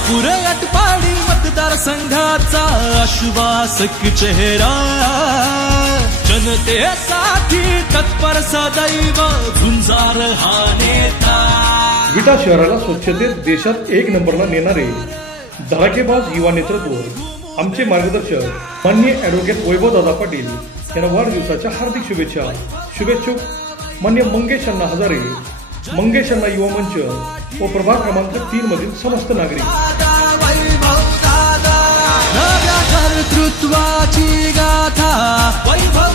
शहापूर आटपाडी मतदारसंघाचा आश्वासक चेहरा, जनतेसाठी तत्पर सदैव झुंजार हा नेता। विटा शहराला स्वच्छतेत देशात एक नंबरला नेणारे धडाकेबाज युवा नेतृत्व, आमचे मार्गदर्शक माननीय ॲडव्होकेट वैभवदादा पाटील यांना वाढदिवसाच्या हार्दिक शुभेच्छा। शुभेच्छुक माननीय मंगेश अण्णा हजारे, मंगेश अण्णा युवा मंच व प्रभाग क्रमांक 3 मधील समस्त नागरिक। कर्तृत्वाची गाथा वैभव